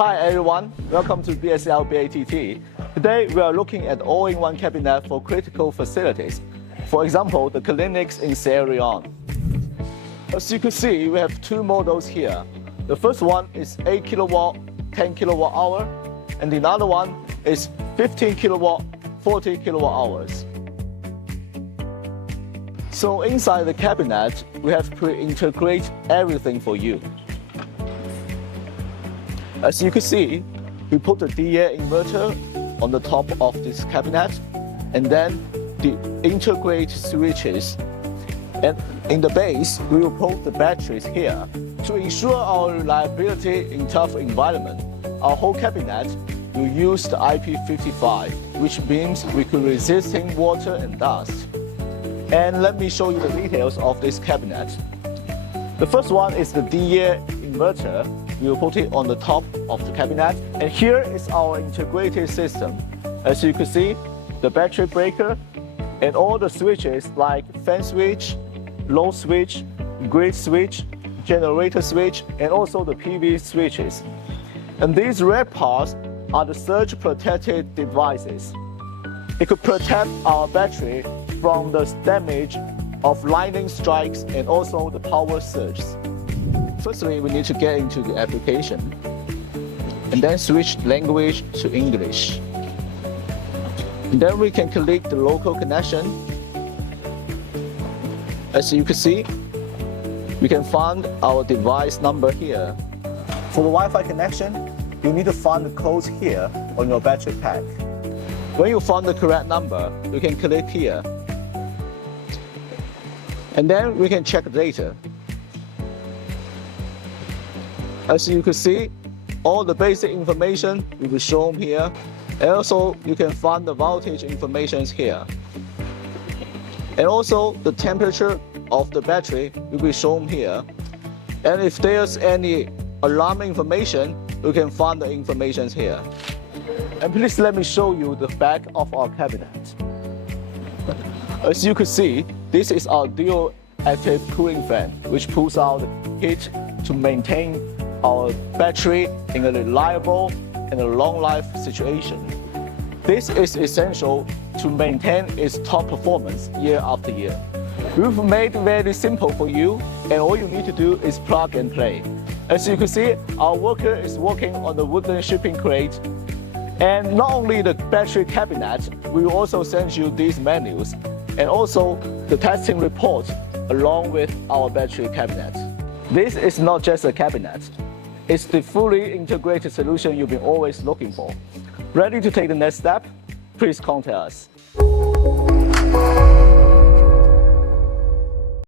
Hi everyone, welcome to BSLBATT. Today we are looking at all-in-one cabinet for critical facilities. For example, the clinics in Sierra Leone. As you can see, we have two models here. The first one is 8 kilowatt, 10 kilowatt hour, and the other one is 15 kilowatt, 40 kilowatt hours. So inside the cabinet, we have pre-integrate everything for you. As you can see, we put the Deye Inverter on the top of this cabinet, and then the integrate switches. And in the base, we will put the batteries here. To ensure our reliability in tough environment, our whole cabinet will use the IP55, which means we could resisting water and dust. And let me show you the details of this cabinet. The first one is the Deye Inverter. We will put it on the top of the cabinet. And here is our integrated system. As you can see, the battery breaker and all the switches like fan switch, load switch, grid switch, generator switch, and also the PV switches. And these red parts are the surge protected devices. It could protect our battery from the damage of lightning strikes and also the power surges. Firstly, we need to get into the application and then switch language to English. And then we can click the local connection. As you can see, we can find our device number here. For the Wi-Fi connection, you need to find the codes here on your battery pack. When you find the correct number, you can click here. And then we can check the data. As you can see, all the basic information will be shown here. And also, you can find the voltage information here. And also, the temperature of the battery will be shown here. And if there's any alarm information, you can find the information here. And please let me show you the back of our cabinet. As you can see, this is our dual active cooling fan, which pulls out heat to maintain our battery in a reliable and a long life situation. This is essential to maintain its top performance year after year. We've made it very simple for you, and all you need to do is plug and play. As you can see, our worker is working on the wooden shipping crate. And not only the battery cabinet, we will also send you these menus and also the testing report along with our battery cabinet. This is not just a cabinet. It's the fully integrated solution you've been always looking for. Ready to take the next step? Please contact us.